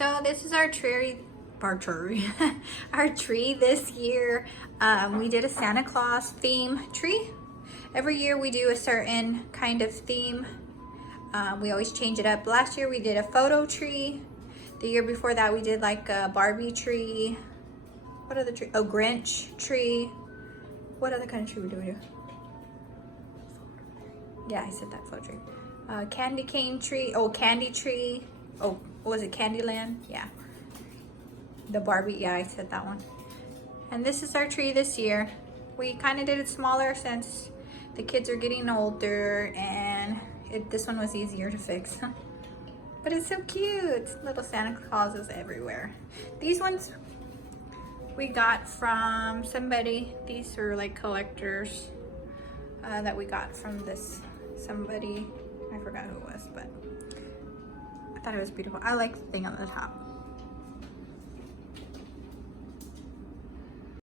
So this is our tree, our tree this year. We did a Santa Claus theme tree. Every year we do a certain kind of theme. We always change it up. Last year we did a photo tree. The year before that we did like a Barbie tree. What other tree? Oh, Grinch tree. What other kind of tree we do? Yeah, I said that, photo tree. Candy cane tree. Oh, candy tree. Oh, what was it? Candyland? Yeah. The Barbie. Yeah, I said that one. And this is our tree this year. We kind of did it smaller since the kids are getting older, and this one was easier to fix. But it's so cute. Little Santa Clauses everywhere. These ones we got from somebody. These are like collectors that we got from this somebody. I forgot who it was, but I thought it was beautiful. I like the thing on the top.